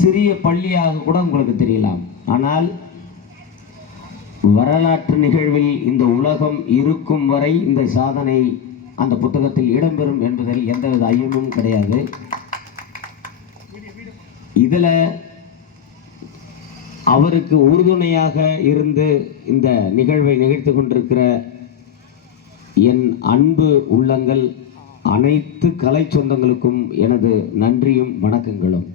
சிறிய பள்ளியாக கூட உங்களுக்கு தெரியலாம். ஆனால் வரலாற்று நிகழ்வில் இந்த உலகம் இருக்கும் வரை இந்த சாதனை அந்த புத்தகத்தில் இடம்பெறும் என்பதில் எந்தவித ஐயமும் கிடையாது. இதில் அவருக்கு உறுதுணையாக இருந்து இந்த நிகழ்வை நிகழ்த்தி கொண்டிருக்கிற என் அன்பு உள்ளங்கள் அனைத்து கலை சொந்தங்களுக்கும் எனது நன்றியும் வணக்கங்களும்.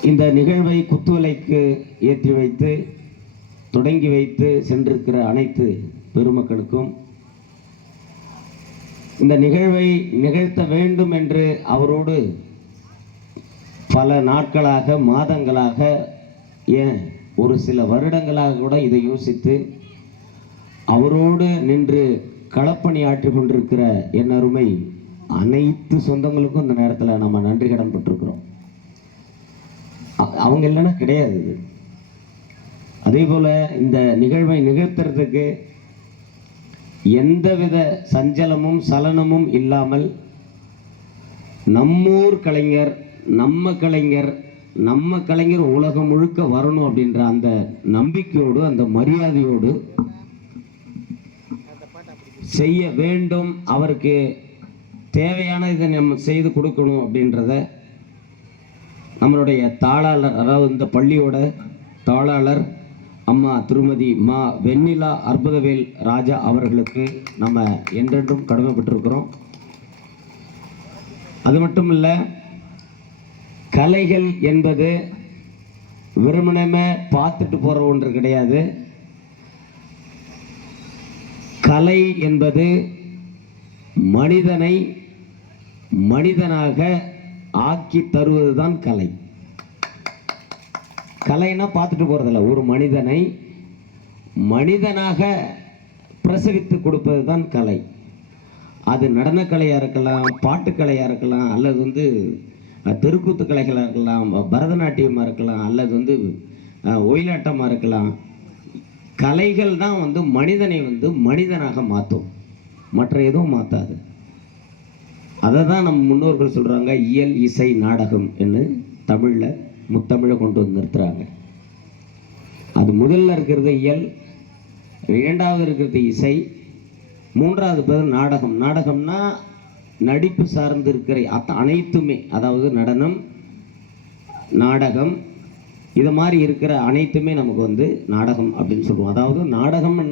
இந்த நிகழ்வை குத்துவலைக்கு ஏற்றி வைத்து தொடங்கி வைத்து சென்றிருக்கிற அனைத்து பெருமக்களுக்கும் இந்த நிகழ்வை நிகழ்த்த வேண்டும் என்று அவரோடு பல நாட்களாக மாதங்களாக ஏன் ஒரு சில வருடங்களாக கூட இதை யோசித்து அவரோடு நின்று களப்பணி ஆற்றி கொண்டிருக்கிற என் அருமை அனைத்து சொந்தங்களுக்கும் இந்த நேரத்தில் நம்ம நன்றி கடன் பட்டிருக்கிறோம் அவங்க இல்லைன்னா கிடையாது இது. அதே போல் இந்த நிகழ்வை நிகழ்த்துறதுக்கு எந்தவித சஞ்சலமும் சலனமும் இல்லாமல் நம்மூர் கலைஞர் நம்ம கலைஞர் நம்ம கலைஞர் உலகம் முழுக்க வரணும் அப்படின்ற அந்த நம்பிக்கையோடு அந்த மரியாதையோடு செய்ய வேண்டும். அவருக்கு தேவையான இதை நம்ம செய்து கொடுக்கணும் அப்படின்றத நம்மளுடைய தாளாளர் அதாவது இந்த பள்ளியோட தாளாளர் அம்மா திருமதி மா வெண்ணிலா அற்புதவேல் ராஜா அவர்களுக்கு நம்ம என்றென்றும் கடமைப்பட்டிருக்கிறோம். அது மட்டும் இல்லை கலைகள் என்பது வெறுமனமே பார்த்துட்டு போகிற ஒன்று கிடையாது. கலை என்பது மனிதனை மனிதனாக ஆக்கி தருவது தான் கலை. கலைன்னா பார்த்துட்டு போகிறதில்ல ஒரு மனிதனை மனிதனாக பிரசவித்து கொடுப்பது தான் கலை. அது நடனக்கலையாக இருக்கலாம் பாட்டுக்கலையாக இருக்கலாம் அல்லது வந்து தெருக்கூத்து கலைகளாக இருக்கலாம் பரதநாட்டியமாக இருக்கலாம் அல்லது வந்து ஒயிலாட்டமாக இருக்கலாம். கலைகள் தான் வந்து மனிதனை வந்து மனிதனாக மாற்றும் மற்ற எதுவும் மாற்றாது அதை தான் நம்ம முன்னோர்கள் சொல்கிறாங்க இயல் இசை நாடகம் என்று தமிழில் முத்தமிழை கொண்டு வந்து நிறுத்துகிறாங்க அது முதல்ல இருக்கிறது இயல் இரண்டாவது இருக்கிறது இசை மூன்றாவது பேர் நாடகம். நாடகம்னா நடிப்பு சார்ந்து இருக்கிற அத்த அனைத்துமே அதாவது நடனம் நாடகம் இது மாதிரி இருக்கிற அனைத்துமே நமக்கு வந்து நாடகம் அப்படின்னு சொல்லுவோம். அதாவது நாடகம்னா